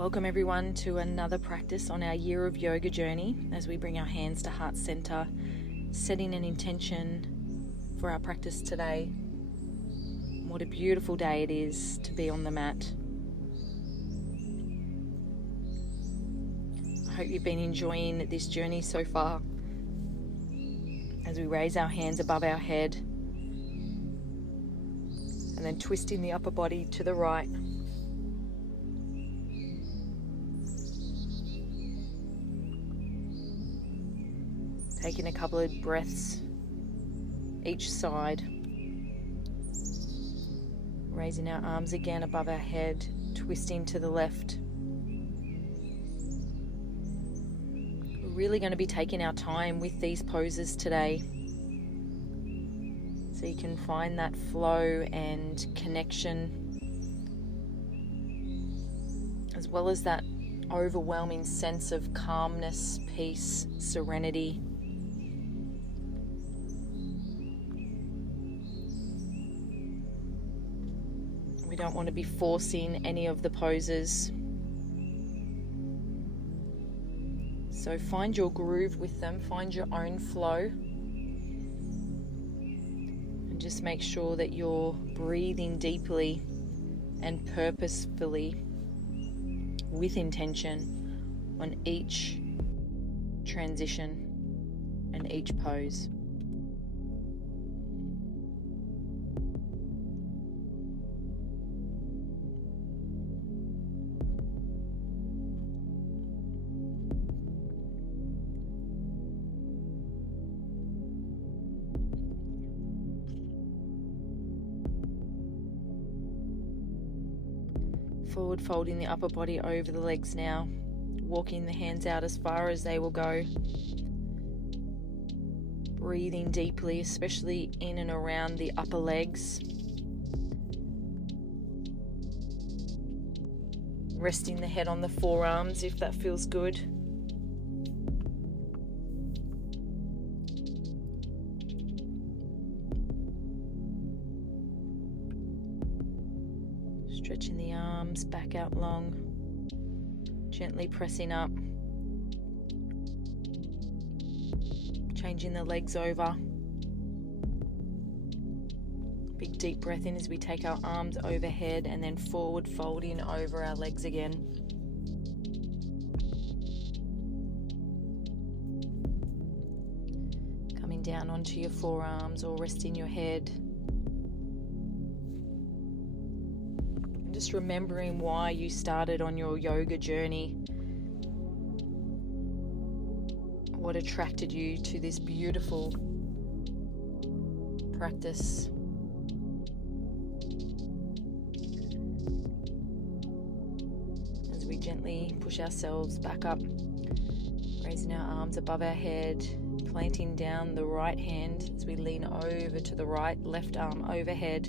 Welcome everyone to another practice on our year of yoga journey as we bring our hands to heart center, setting an intention for our practice today. What a beautiful day it is to be on the mat. I hope you've been enjoying this journey so far as we raise our hands above our head and then twisting the upper body to the right. Taking a couple of breaths each side. Raising our arms again above our head, twisting to the left. We're really going to be taking our time with these poses today, so you can find that flow and connection, as well as that overwhelming sense of calmness, peace, serenity. We don't want to be forcing any of the poses. So find your groove with them, find your own flow. And just make sure that you're breathing deeply and purposefully with intention on each transition and each pose. Forward folding the upper body over the legs now, walking the hands out as far as they will go. Breathing deeply, especially in and around the upper legs. Resting the head on the forearms if that feels good. Stretching the arms back out long, gently pressing up, changing the legs over. Big deep breath in as we take our arms overhead and then forward folding over our legs again. Coming down onto your forearms or resting your head. Just remembering why you started on your yoga journey, what attracted you to this beautiful practice. As we gently push ourselves back up, raising our arms above our head, planting down the right hand as we lean over to the right, left arm overhead.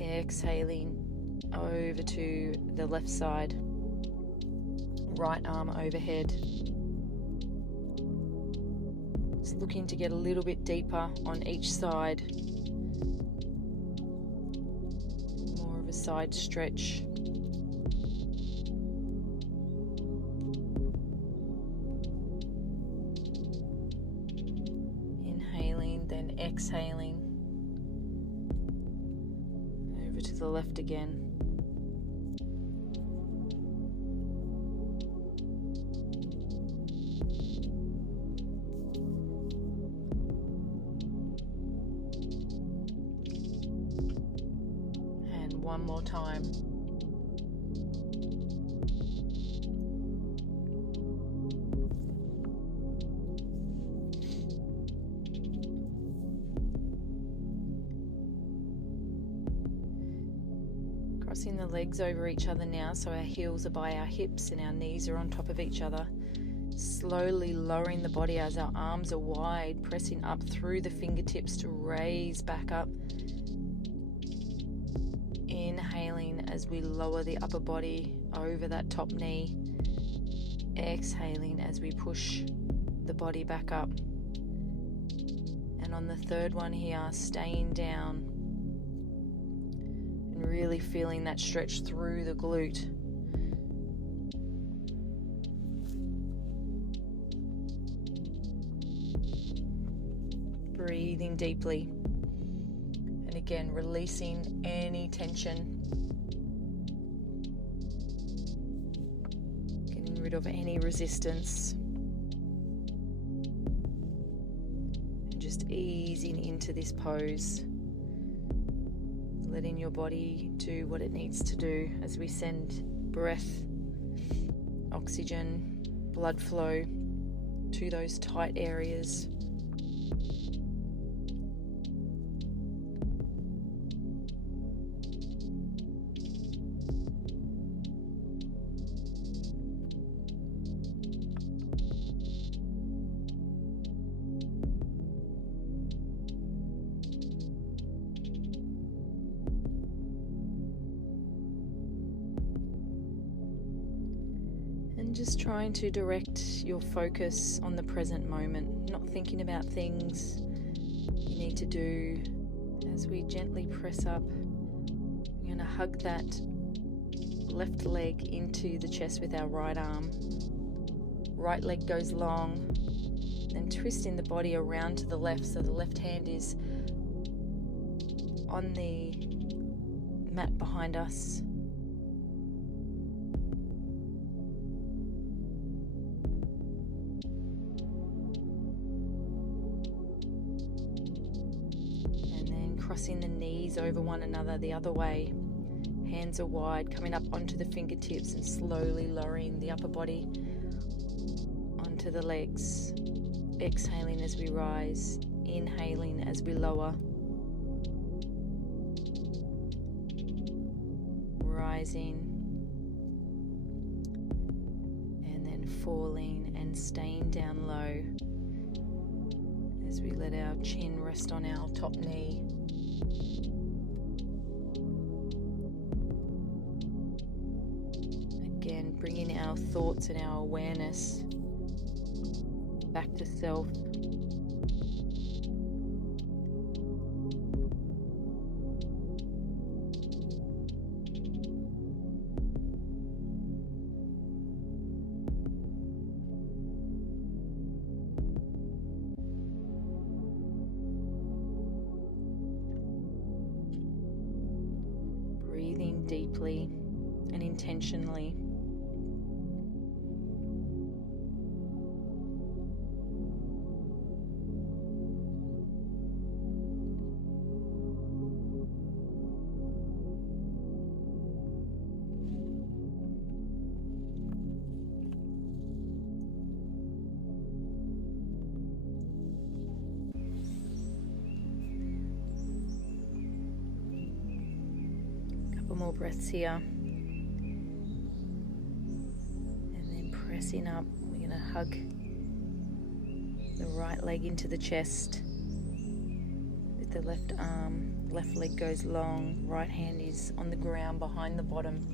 Exhaling over to the left side, right arm overhead. Just looking to get a little bit deeper on each side. More of a side stretch. Inhaling, then exhaling. To the left again. And one more time. Crossing the legs over each other now, so our heels are by our hips and our knees are on top of each other. Slowly lowering the body as our arms are wide, pressing up through the fingertips to raise back up. Inhaling as we lower the upper body over that top knee. Exhaling as we push the body back up. And on the third one here, staying down, really feeling that stretch through the glute. Breathing deeply. And again, releasing any tension. Getting rid of any resistance. And just easing into this pose. Letting your body do what it needs to do as we send breath, oxygen, blood flow to those tight areas. And just trying to direct your focus on the present moment, not thinking about things you need to do. As we gently press up, we're going to hug that left leg into the chest with our right arm. Right leg goes long, then twisting the body around to the left so the left hand is on the mat behind us. Crossing the knees over one another the other way. Hands are wide, coming up onto the fingertips and slowly lowering the upper body onto the legs. Exhaling as we rise, inhaling as we lower. Rising and then falling and staying down low as we let our chin rest on our top knee. Again, bringing our thoughts and our awareness back to self. Breathing deeply and intentionally. More breaths here, and then pressing up, we're going to hug the right leg into the chest with the left arm. Left leg goes long, right hand is on the ground behind the bottom.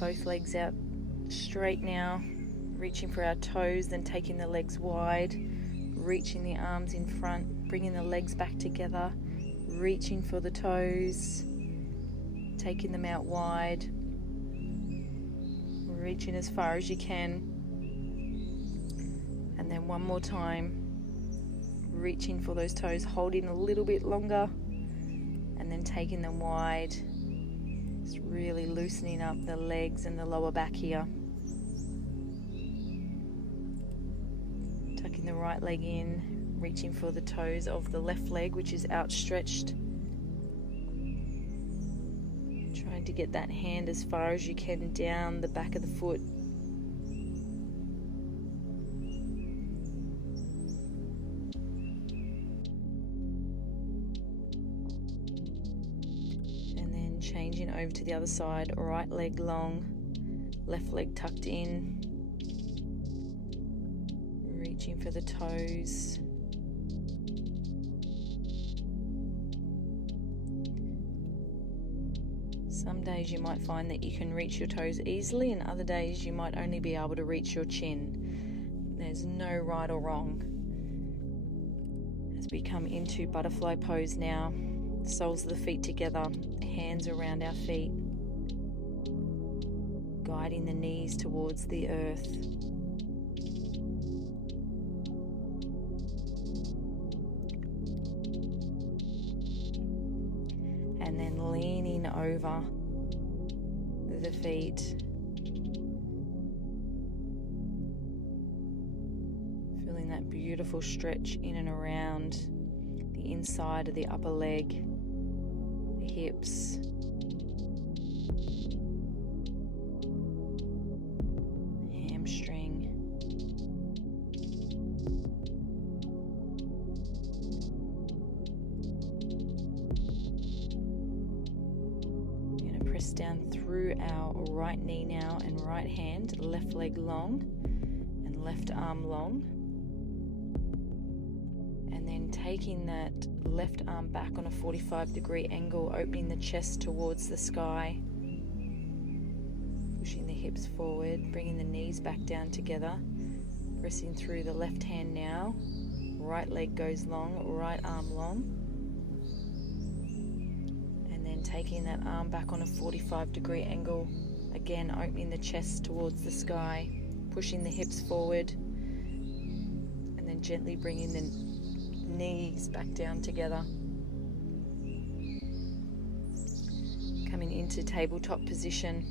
Both legs out straight now, reaching for our toes, then taking the legs wide, reaching the arms in front, bringing the legs back together, reaching for the toes, taking them out wide, reaching as far as you can, and then one more time, reaching for those toes, holding a little bit longer, and then taking them wide. Just really loosening up the legs and the lower back here. Tucking the right leg in, reaching for the toes of the left leg, which is outstretched. Trying to get that hand as far as you can down the back of the foot. Changing over to the other side, right leg long, left leg tucked in, reaching for the toes, Some days you might find that you can reach your toes easily, and other days you might only be able to reach your chin. There's no right or wrong. As we come into butterfly pose now, soles of the feet together, hands around our feet, guiding the knees towards the earth. And then leaning over the feet, feeling that beautiful stretch in and around the inside of the upper leg, the hips, hamstring. We're going to press down through our right knee now and right hand, left leg long and left arm long. And then taking that left arm back on a 45-degree angle, opening the chest towards the sky, pushing the hips forward, bringing the knees back down together, pressing through the left hand now, right leg goes long, right arm long, and then taking that arm back on a 45-degree angle, again opening the chest towards the sky, pushing the hips forward, and then gently bringing the knees back down together. Coming into tabletop position,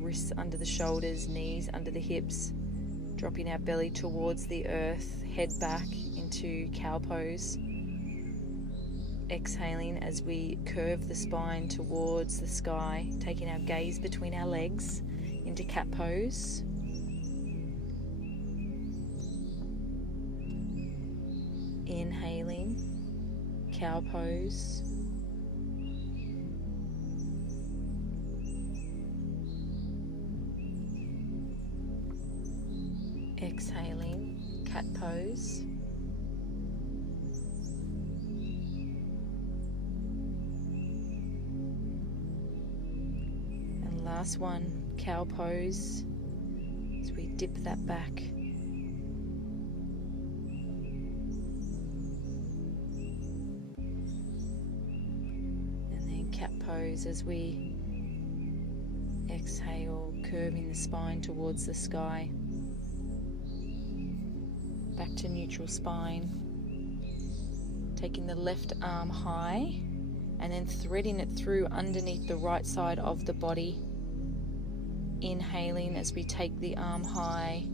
wrists under the shoulders, knees under the hips, dropping our belly towards the earth, head back into cow pose. Exhaling as we curve the spine towards the sky, taking our gaze between our legs into cat pose. Inhaling, cow pose. Exhaling, cat pose. And last one, cow pose, as we dip that back. And then cat pose as we exhale, curving the spine towards the sky. Back to neutral spine, taking the left arm high and then threading it through underneath the right side of the body. Inhaling as we take the arm high,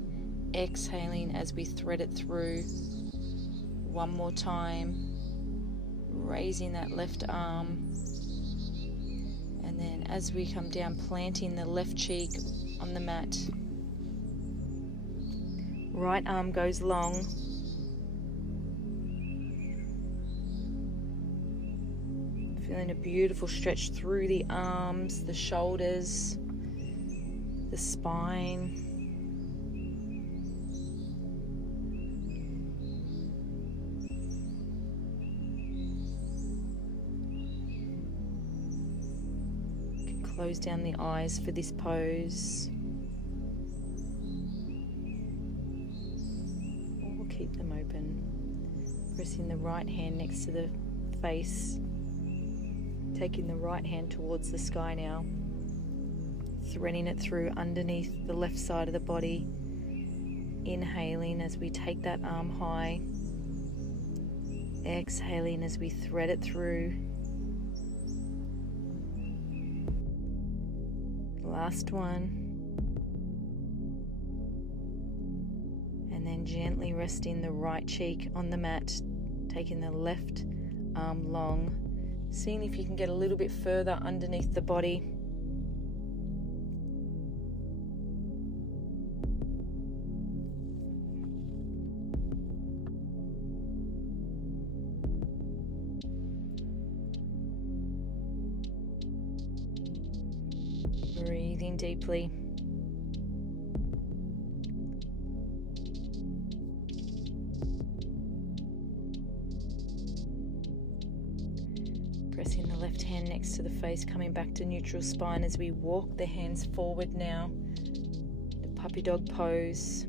exhaling as we thread it through. One more time, raising that left arm, and then as we come down, planting the left cheek on the mat. Right arm goes long. Feeling a beautiful stretch through the arms, the shoulders, the spine. You can close down the eyes for this pose. Keep them open. Pressing the right hand next to the face, taking the right hand towards the sky now, threading it through underneath the left side of the body. Inhaling as we take that arm high, exhaling as we thread it through. Last one. And then gently resting the right cheek on the mat, taking the left arm long, seeing if you can get a little bit further underneath the body. Breathing deeply. Pressing the left hand next to the face, coming back to neutral spine as we walk the hands forward now. The puppy dog pose.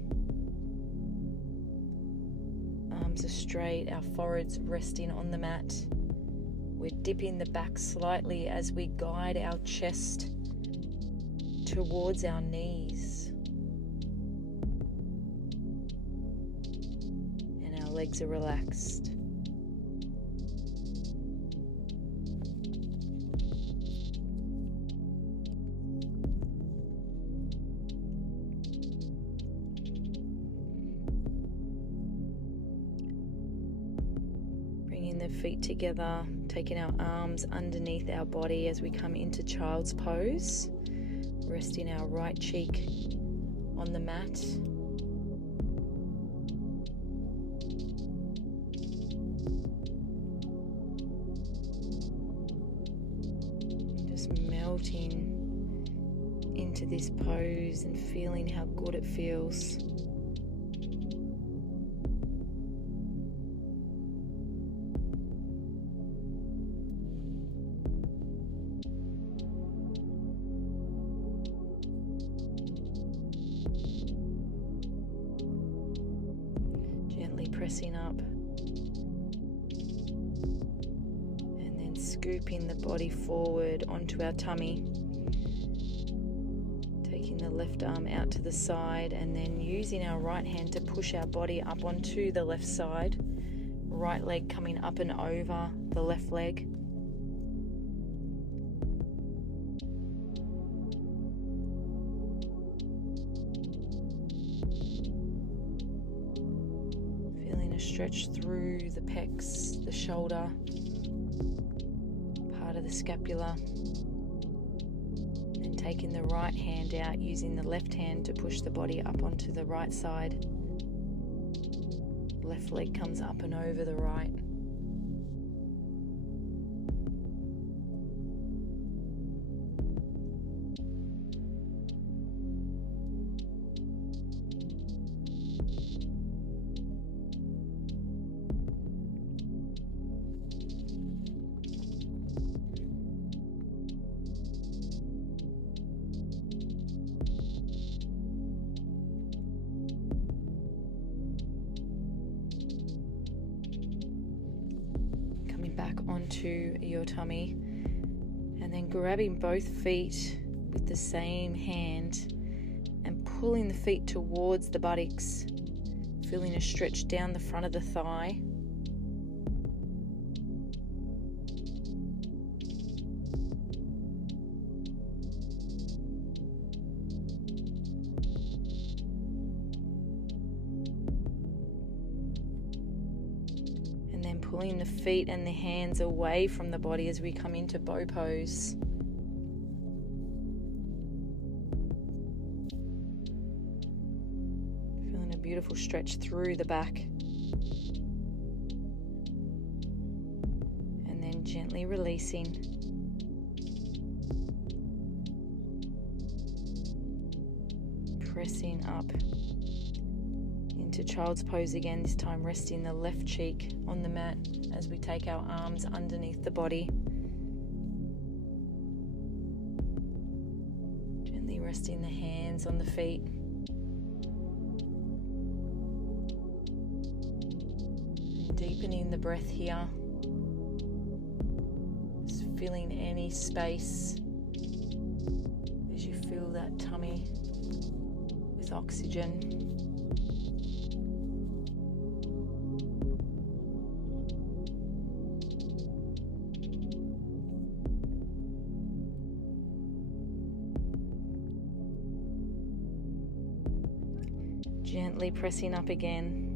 Arms are straight, our foreheads resting on the mat. We're dipping the back slightly as we guide our chest towards our knees. And our legs are relaxed. The feet together, taking our arms underneath our body as we come into child's pose, resting our right cheek on the mat. Just melting into this pose and feeling how good it feels. Pressing up and then scooping the body forward onto our tummy, taking the left arm out to the side and then using our right hand to push our body up onto the left side, right leg coming up and over the left leg. Stretch through the pecs, the shoulder, part of the scapula, and taking the right hand out, using the left hand to push the body up onto the right side. Left leg comes up and over the right. Back onto your tummy and then grabbing both feet with the same hand and pulling the feet towards the buttocks, feeling a stretch down the front of the thigh. Pulling the feet and the hands away from the body as we come into bow pose. Feeling a beautiful stretch through the back. And then gently releasing. Pressing up into child's pose again, this time resting the left cheek on the mat as we take our arms underneath the body. Gently resting the hands on the feet. And deepening the breath here. Just filling any space as you fill that tummy with oxygen. Gently pressing up again,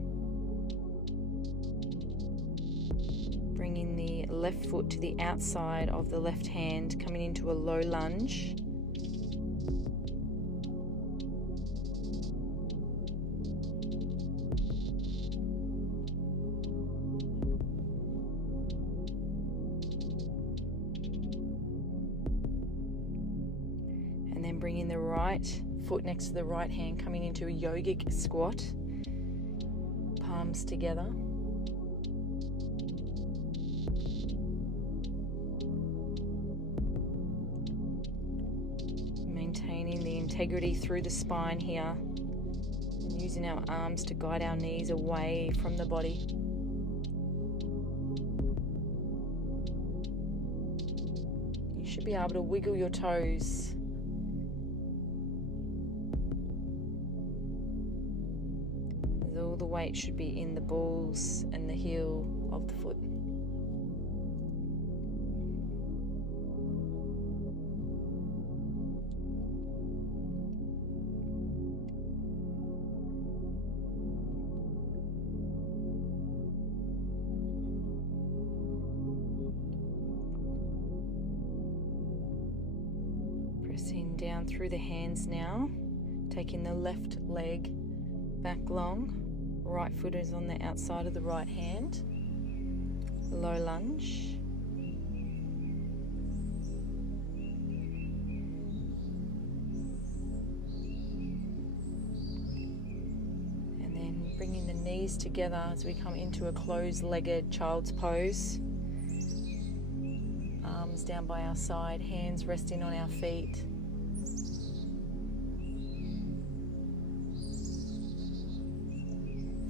bringing the left foot to the outside of the left hand, coming into a low lunge. And then bringing the right foot next to the right hand, coming into a yogic squat, palms together. Maintaining the integrity through the spine here. And using our arms to guide our knees away from the body. You should be able to wiggle your toes. As all the weight should be in the balls and the heel of the foot. Pressing down through the hands now, taking the left leg back long, right foot is on the outside of the right hand, low lunge. And then bringing the knees together as we come into a closed-legged child's pose. Arms down by our side, hands resting on our feet.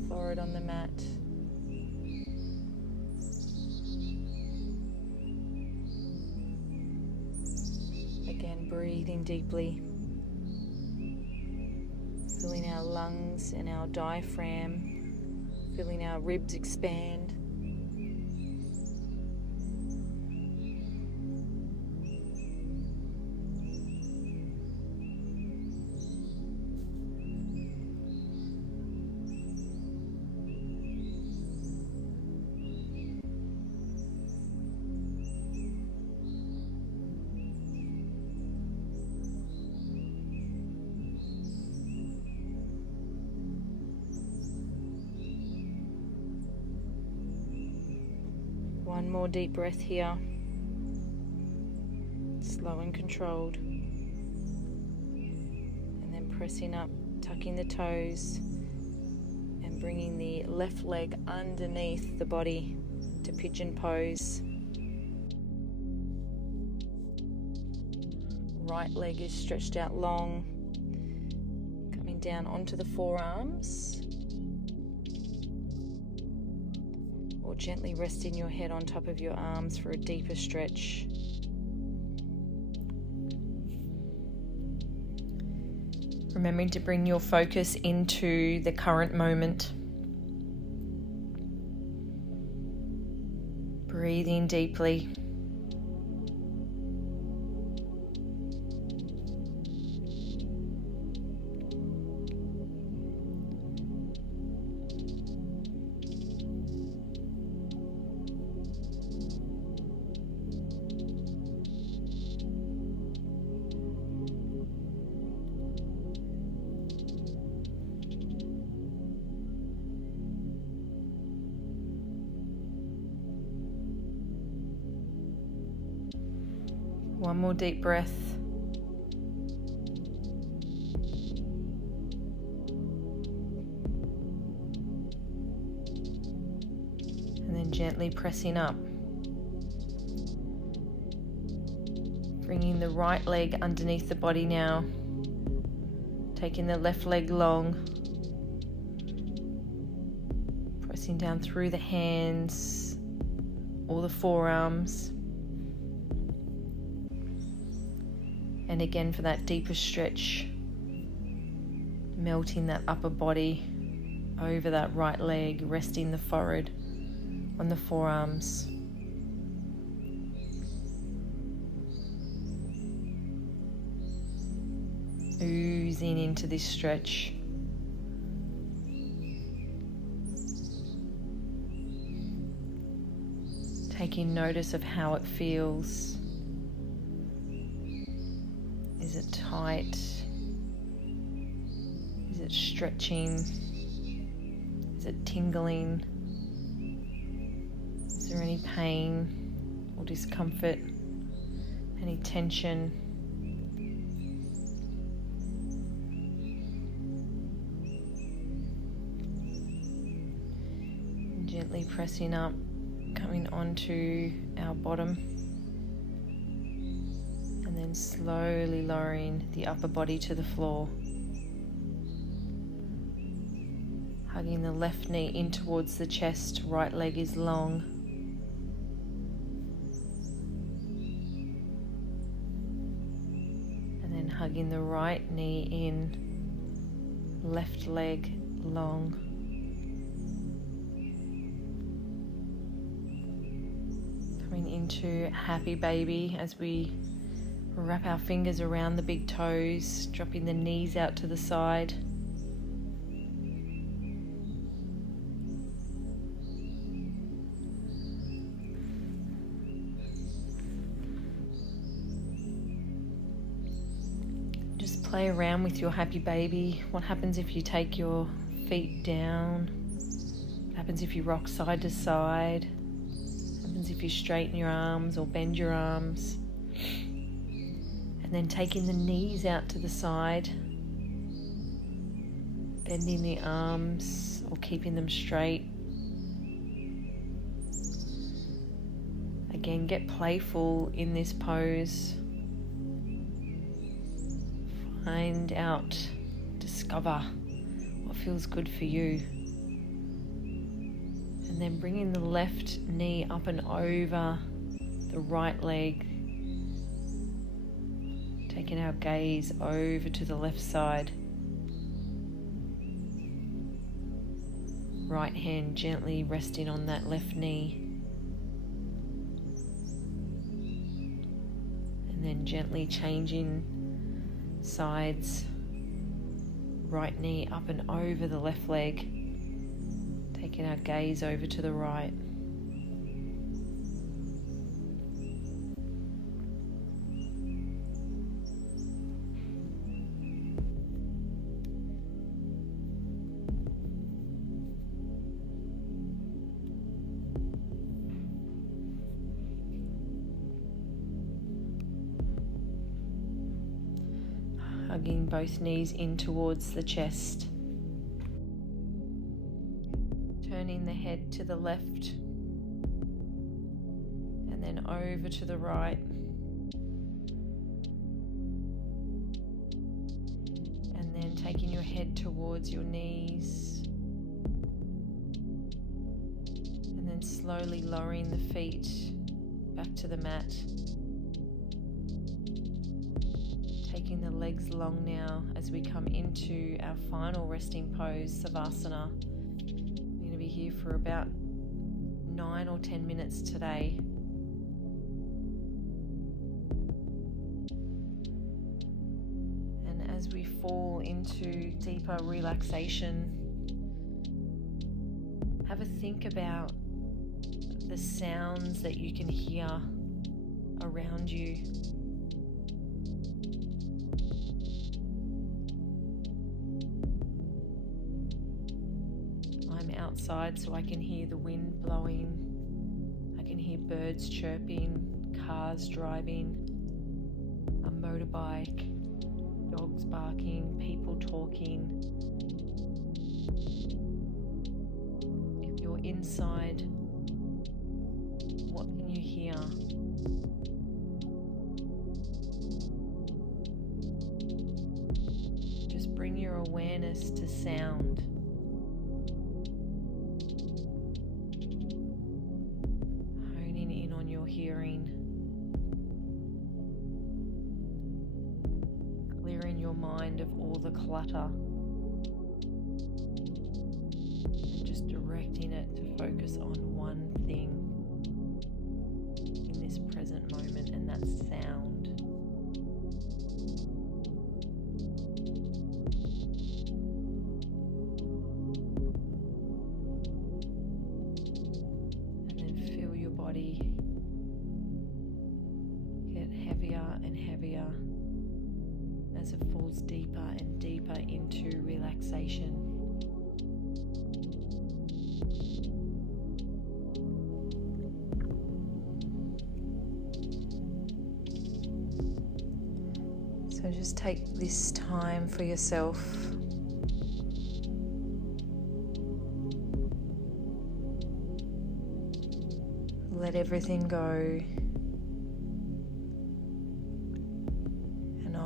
Forehead on the mat. Again, breathing deeply. Filling our lungs and our diaphragm. Feeling our ribs expand. One more deep breath here, slow and controlled, and then pressing up, tucking the toes, and bringing the left leg underneath the body to pigeon pose. Right leg is stretched out long, coming down onto the forearms. Or gently resting your head on top of your arms for a deeper stretch. Remembering to bring your focus into the current moment. Breathing deeply. One more deep breath. And then gently pressing up. Bringing the right leg underneath the body now. Taking the left leg long. Pressing down through the hands or the forearms. And again for that deeper stretch, melting that upper body over that right leg, resting the forehead on the forearms. Oozing into this stretch. Taking notice of how it feels. Is it tight? Is it stretching? Is it tingling? Is there any pain or discomfort? Any tension? And gently pressing up, coming onto our bottom. And then slowly lowering the upper body to the floor. Hugging the left knee in towards the chest, right leg is long. And then hugging the right knee in, left leg long. Coming into happy baby as we wrap our fingers around the big toes, dropping the knees out to the side. Just play around with your happy baby. What happens if you take your feet down? What happens if you rock side to side? What happens if you straighten your arms or bend your arms? And then taking the knees out to the side, bending the arms or keeping them straight. Again, get playful in this pose. Find out, discover what feels good for you. And then bringing the left knee up and over the right leg. Taking our gaze over to the left side. Right hand gently resting on that left knee. And then gently changing sides. Right knee up and over the left leg. Taking our gaze over to the right. Hugging both knees in towards the chest. Turning the head to the left and then over to the right. And then taking your head towards your knees. And then slowly lowering the feet back to the mat. Taking the legs long now as we come into our final resting pose, savasana. We're going to be here for about 9 or 10 minutes today. And as we fall into deeper relaxation, have a think about the sounds that you can hear around you. Outside, so I can hear the wind blowing, I can hear birds chirping, cars driving, a motorbike, dogs barking, people talking. If you're inside, what can you hear? Just bring your awareness to sound. Hearing, clearing your mind of all the clutter and just directing it to focus on one thing in this present moment, and that's sound. And then feel your body and heavier as it falls deeper and deeper into relaxation. So just take this time for yourself. Let everything go.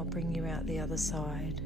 bring you out the other side.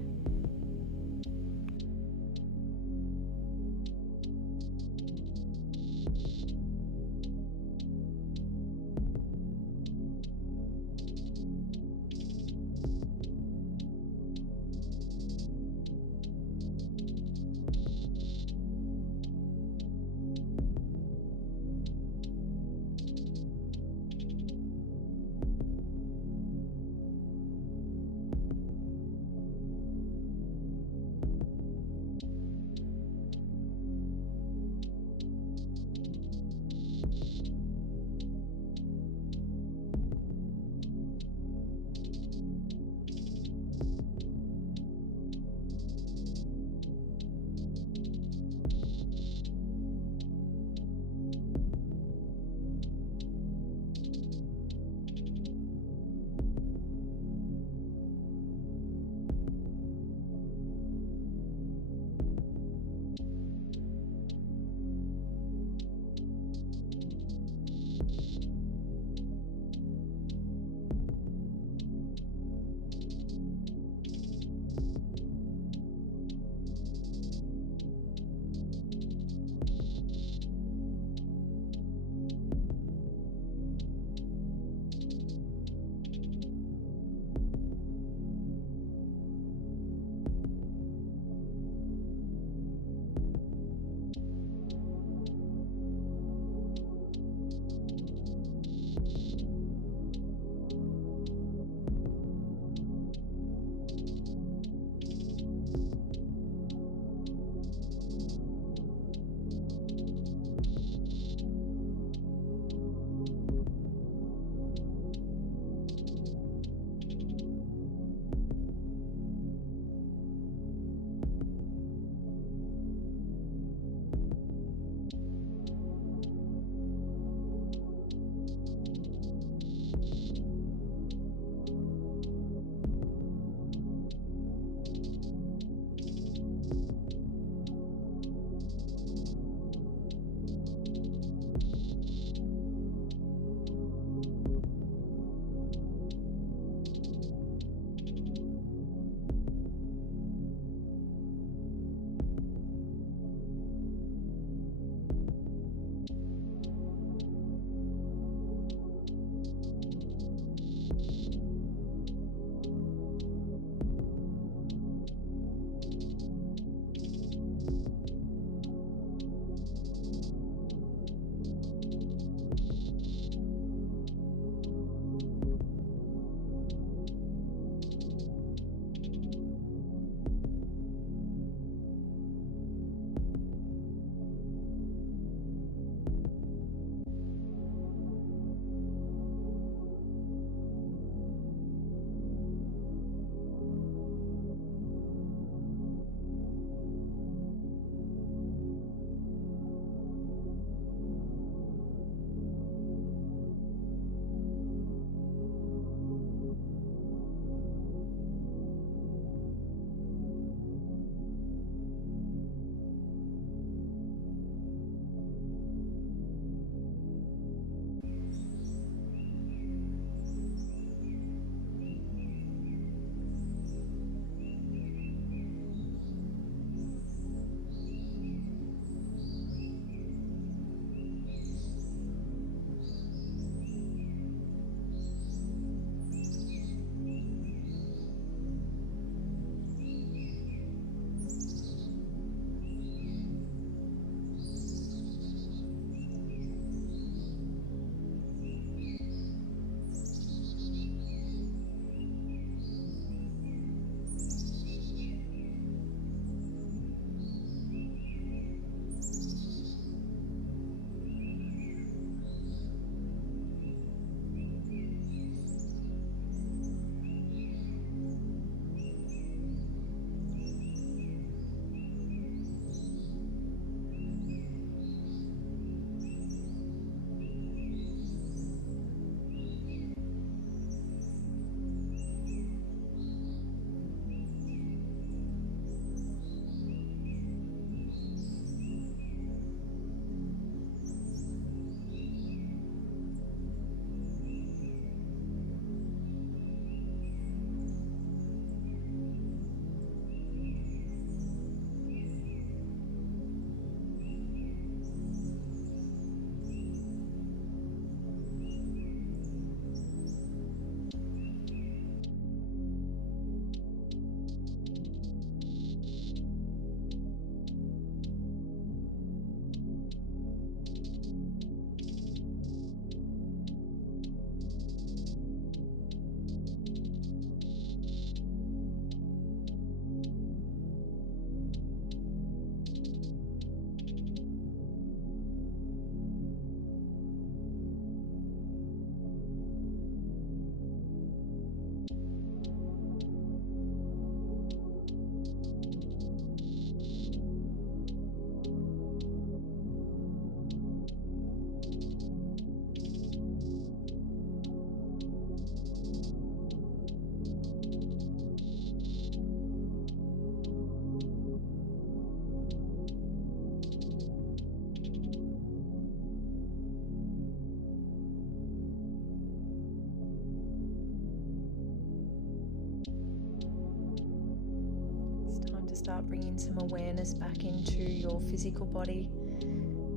start bringing some awareness back into your physical body.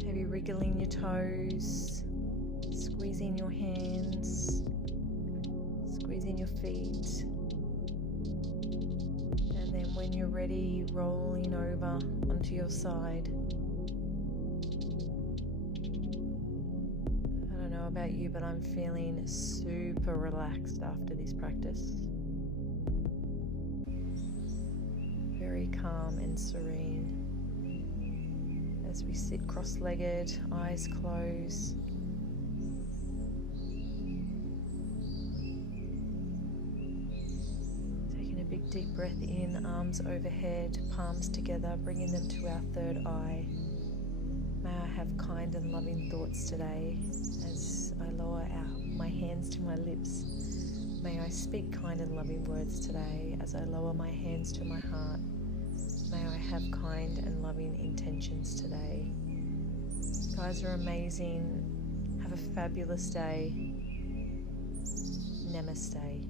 Maybe wriggling your toes, squeezing your hands, squeezing your feet. And then when you're ready, rolling over onto your side. I don't know about you, but I'm feeling super relaxed after this practice. Very calm and serene as we sit cross-legged, eyes closed. Taking a big deep breath in, arms overhead, palms together, bringing them to our third eye. May I have kind and loving thoughts today as I lower my hands to my lips. May I speak kind and loving words today as I lower my hands to my heart. May I have kind and loving intentions today. You guys are amazing. Have a fabulous day. Namaste.